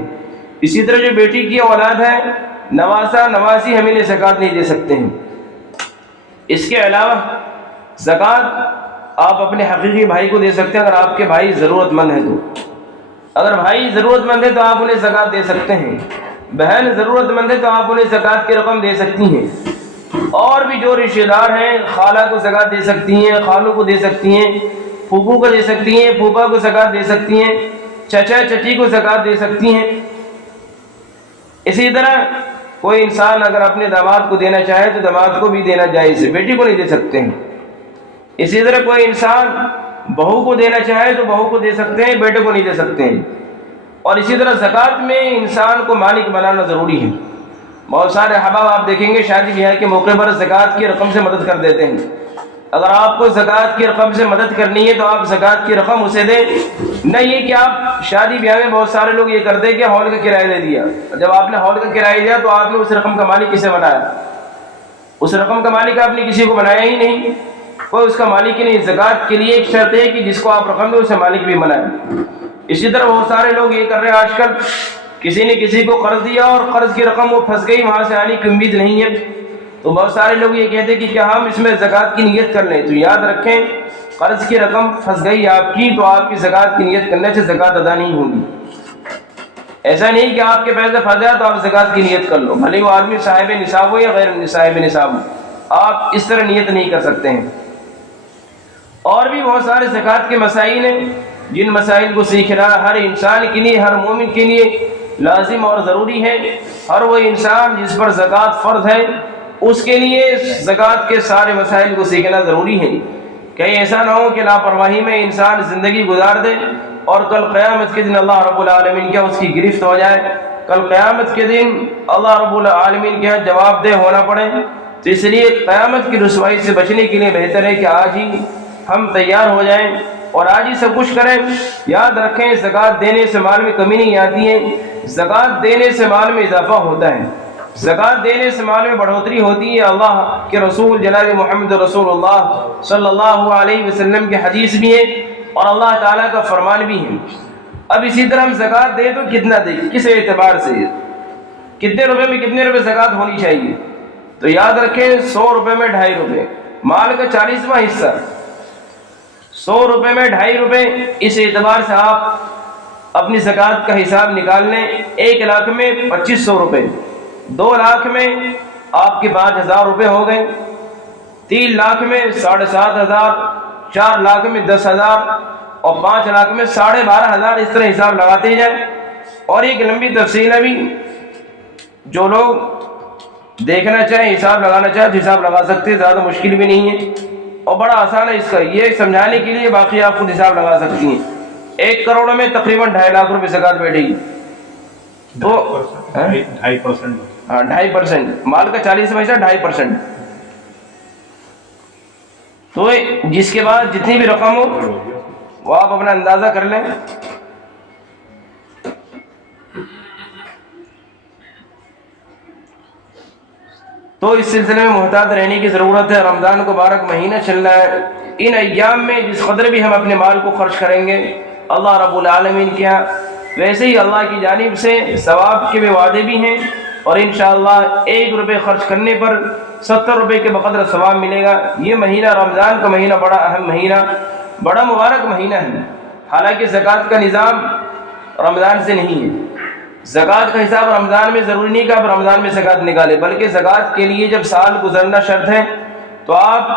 اسی طرح جو بیٹی کی اولاد ہے، نواسا نواسی ہم انہیں زکوٰۃ نہیں دے سکتے ہیں۔ اس کے علاوہ زکوٰۃ آپ اپنے حقیقی بھائی کو دے سکتے ہیں اگر آپ کے بھائی ضرورت مند ہیں تو۔ اگر بھائی ضرورت مند ہے تو آپ انہیں زکوٰۃ دے سکتے ہیں، بہن ضرورت مند ہے تو آپ انہیں زکوٰۃ کی رقم دے سکتی ہیں۔ اور بھی جو رشتہ دار ہیں، خالہ کو زکوٰۃ دے سکتی ہیں، خالوں کو دے سکتی ہیں، پھوپھو کو دے سکتی ہیں، پھوپھا کو زکوٰۃ دے سکتی ہیں، چچا چچی کو زکوٰۃ دے سکتی ہیں۔ اسی طرح کوئی انسان اگر اپنے داماد کو دینا چاہے تو داماد کو بھی دینا جائز ہے، بیٹی کو نہیں دے سکتے ہیں۔ اسی طرح کوئی انسان بہو کو دینا چاہے تو بہو کو دے سکتے ہیں، بیٹے کو نہیں دے سکتے ہیں۔ اور اسی طرح زکوٰۃ میں انسان کو مالک بنانا ضروری ہے۔ بہت سارے احباب آپ دیکھیں گے شادی بیاہ کے موقع پر زکوٰۃ کی رقم سے مدد کر دیتے ہیں۔ اگر آپ کو زکوٰۃ کی رقم سے مدد کرنی ہے تو آپ زکوٰۃ کی رقم اسے دیں، نہ یہ کہ آپ شادی بیاہ میں بہت سارے لوگ یہ کرتے ہیں کہ ہال کا کرایہ دے دیا، جب آپ نے ہال کا کرایہ دیا تو آپ نے اس رقم کا مالک کسے بنایا؟ اس رقم کا مالک آپ نے کسی کو بنایا ہی نہیں، کوئی اس کا مالک ہی نہیں۔ زکوٰۃ کے لیے ایک شرط ہے کہ جس کو آپ رقم دیں اسے مالک بھی بنائیں۔ اسی طرح بہت سارے لوگ یہ کر رہے ہیں آج کل، کسی نے کسی کو قرض دیا اور قرض کی رقم وہ پھنس گئی، وہاں سے آنے کی امید نہیں ہے، تو بہت سارے لوگ یہ کہتے ہیں کہ کیا ہم اس میں زکوٰۃ کی نیت کر لیں؟ تو یاد رکھیں، قرض کی رقم پھنس گئی آپ کی تو آپ کی زکوٰۃ کی نیت کرنے سے زکوٰۃ ادا نہیں ہوگی۔ ایسا نہیں کہ آپ کے پیسے پھنس جائے تو آپ زکوٰۃ کی نیت کر لو، بھلے وہ آدمی صاحب نصاب ہو یا غیر صاحب نصاب ہو، آپ اس طرح نیت نہیں کر سکتے ہیں۔ اور بھی بہت سارے زکوٰۃ کے مسائل ہیں جن مسائل کو سیکھنا ہر انسان کے لیے، ہر مومن کے لیے لازم اور ضروری ہے۔ ہر وہ انسان جس پر زکوٰۃ فرض ہے اس کے لیے زکوٰۃ کے سارے مسائل کو سیکھنا ضروری ہے۔ کہیں ایسا نہ ہو کہ لاپرواہی میں انسان زندگی گزار دے اور کل قیامت کے دن اللہ رب العالمین کیا اس کی گرفت ہو جائے، کل قیامت کے دن اللہ رب العالمین کے جواب دہ ہونا پڑے۔ تو اس لیے قیامت کی رسوائی سے بچنے کے لیے بہتر ہے کہ آج ہی ہم تیار ہو جائیں اور آج ہی سب کچھ کریں۔ یاد رکھیں، زکوٰۃ دینے سے مال میں کمی نہیں آتی ہے، زکوٰۃ دینے سے مال میں اضافہ ہوتا ہے، زکوٰۃ دینے سے مال میں بڑھوتری ہوتی ہے۔ اللہ کے رسول جناب محمد رسول اللہ صلی اللہ علیہ وسلم کی حدیث بھی ہے اور اللہ تعالیٰ کا فرمان بھی ہے۔ اب اسی طرح ہم زکوٰۃ دیں تو کتنا دیں، کس اعتبار سے، کتنے روپے میں کتنے روپے زکوٰۃ ہونی چاہیے؟ تو یاد رکھیں 100 روپے میں 2.5 روپے، مال کا 40واں حصہ، 100 روپے میں 2.5 روپے، اس اعتبار سے آپ اپنی زکوٰۃ کا حساب نکال لیں۔ 1 لاکھ میں 2500 روپے، 2 لاکھ میں آپ کے 5000 روپے ہو گئے، 3 لاکھ میں 7500، 4 لاکھ میں 10,000 اور 5 لاکھ میں 12,500، اس طرح حساب لگاتے جائیں۔ اور ایک لمبی تفصیل ہے بھی، جو لوگ دیکھنا چاہیں حساب لگانا چاہیں تو حساب لگا سکتے ہیں، زیادہ مشکل بھی نہیں ہے اور بڑا آسان ہے اس کا، یہ سمجھانے کے لیے باقی آپ خود حساب لگا سکتی ہیں۔ 1 کروڑ میں تقریباً 2.5 لاکھ روپے زکوٰۃ بیٹھے گی، تو 2.5%، ہاں 2.5%، مال کا 40واں حصہ 2.5%، تو جس کے بعد جتنی بھی رقم ہو وہ آپ اپنا اندازہ کر لیں۔ تو اس سلسلے میں محتاط رہنے کی ضرورت ہے۔ رمضان کو مبارک مہینہ چل رہا ہے، ان ایام میں جس قدر بھی ہم اپنے مال کو خرچ کریں گے اللہ رب العالمین کے یہاں ویسے ہی اللہ کی جانب سے ثواب کے بھی وعدے بھی ہیں، اور انشاءاللہ 1 روپے خرچ کرنے پر 70 روپے کے بقدر ثواب ملے گا۔ یہ مہینہ رمضان کا مہینہ بڑا اہم مہینہ، بڑا مبارک مہینہ ہے۔ حالانکہ زکوٰۃ کا نظام رمضان سے نہیں ہے، زکوٰۃ کا حساب رمضان میں ضروری نہیں کہ آپ رمضان میں زکوٰۃ نکالیں، بلکہ زکوٰۃ کے لیے جب سال گزرنا شرط ہے تو آپ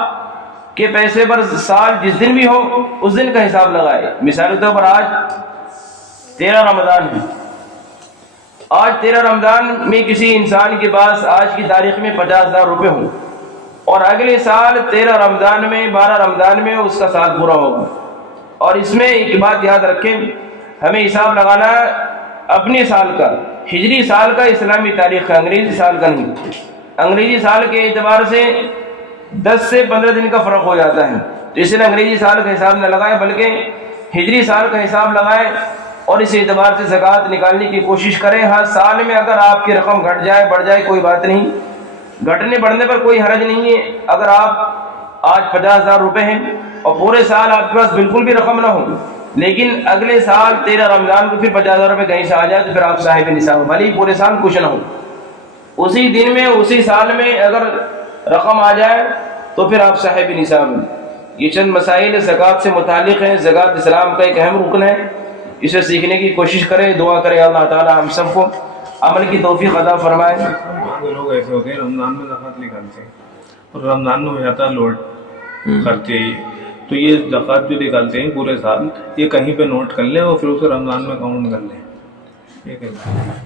کے پیسے پر سال جس دن بھی ہو اس دن کا حساب لگائے۔ مثال کے طور پر آج 13 رمضان ہے، آج 13 رمضان میں کسی انسان کے پاس آج کی تاریخ میں 50,000 روپے ہوں اور اگلے سال 13 رمضان میں 12 رمضان میں اس کا سال پورا ہوگا۔ اور اس میں ایک بات یاد رکھیں، ہمیں حساب لگانا اپنے سال کا، ہجری سال کا، اسلامی تاریخ کا، انگریزی سال کا نہیں۔ انگریزی سال کے اعتبار سے 10 سے 15 دن کا فرق ہو جاتا ہے، تو اس لیے انگریزی سال کا حساب نہ لگائیں بلکہ ہجری سال کا حساب لگائیں اور اس اعتبار سے زکوٰۃ نکالنے کی کوشش کریں۔ ہر سال میں اگر آپ کی رقم گھٹ جائے بڑھ جائے کوئی بات نہیں، گھٹنے بڑھنے پر کوئی حرج نہیں ہے۔ اگر آپ آج 50,000 روپے ہیں اور پورے سال آپ کے پاس بالکل بھی رقم نہ ہو لیکن اگلے سال 13 رمضان کو پھر 50,000 روپے کہیں سے آ جائے تو پھر آپ صاحب نصاب، بھلے ہی پورے سال کچھ نہ ہو، اسی دن میں اسی سال میں اگر رقم آ جائے تو پھر آپ صاحب نصاب ہیں۔ یہ چند مسائل زکوٰۃ سے متعلق ہیں۔ زکوٰۃ اسلام کا ایک اہم رکن ہے، اسے سیکھنے کی کوشش کریں، دعا کریں اللہ تعالی ہم سب کو عمل کی توفیق عطا فرمائے۔ بعض لوگ ایسے ہوتے ہیں رمضان میں زکوٰۃ نکالتے ہیں اور رمضان میں ہو جاتا ہے لوٹ خرچے ہی، تو یہ زکوٰۃ جو نکالتے ہیں پورے سال یہ کہیں پہ نوٹ کر لیں اور پھر اسے رمضان میں کاؤنٹ کر لیں۔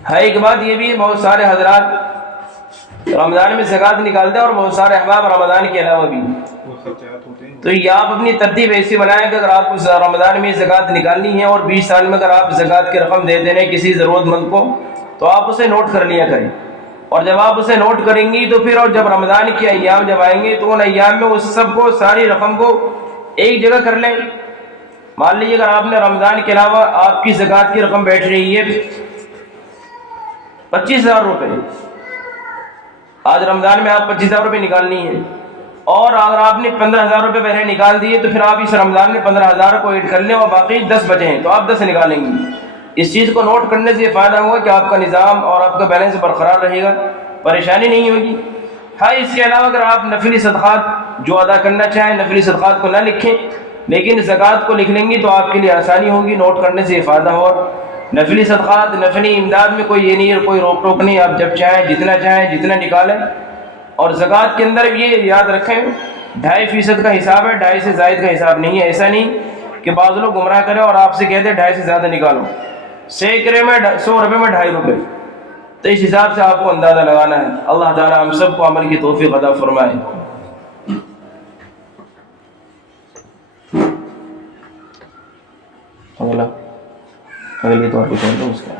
ہے ایک بات یہ بھی، بہت سارے حضرات رمضان میں زکوٰۃ نکالتے ہیں اور بہت سارے احباب رمضان کے علاوہ بھی، تو یہ آپ اپنی ترتیب ایسی بنائیں کہ اگر آپ کو رمضان میں زکوٰۃ نکالنی ہے اور 20 سال میں اگر آپ زکوٰۃ کی رقم دے دیں کسی ضرورت مند کو تو آپ اسے نوٹ کر لیا کریں، اور جب آپ اسے نوٹ کریں گی تو پھر اور جب رمضان کے ایام جب آئیں گے تو ان ایام میں اس سب کو ساری رقم کو ایک جگہ کر لیں۔ مان لیجیے اگر آپ نے رمضان کے علاوہ آپ کی زکوٰۃ کی رقم بیٹھ رہی ہے 25,000 روپے، آج رمضان میں آپ 25,000 روپے نکالنی ہے، اور اگر آپ نے 15,000 روپے پہلے نکال دیے تو پھر آپ اس رمضان میں 15,000 کو ایڈ کر لیں اور باقی 10 بچے ہیں تو آپ 10 نکالیں گے۔ اس چیز کو نوٹ کرنے سے یہ فائدہ ہوگا کہ آپ کا نظام اور آپ کا بیلنس برقرار رہے گا، پریشانی نہیں ہوگی۔ ہاں اس کے علاوہ اگر آپ نفلی صدقات جو ادا کرنا چاہیں نفلی صدقات کو نہ لکھیں لیکن زکوٰۃ کو لکھ لیں گی تو آپ کے لیے آسانی ہوگی، نوٹ کرنے سے یہ فائدہ ہوگا۔ نفلی صدقات نفلی امداد میں کوئی یہ نہیں ہے، کوئی روک ٹوک نہیں، آپ جب چاہیں جتنا چاہیں جتنا نکالیں، اور زکوٰۃ کے اندر یہ یاد رکھیں 2.5% کا حساب ہے، 2.5 سے زائد کا حساب نہیں ہے۔ ایسا نہیں کہ بعض لوگ گمراہ کریں اور آپ سے کہتے ہیں 2.5 سے زیادہ نکالو، سینکڑے میں 100 روپے میں 2.5 روپے، تو اس حساب سے آپ کو اندازہ لگانا ہے۔ اللہ تعالی ہم سب کو عمل کی توفیق عطا فرمائے۔ اگلی طور پہ اس کا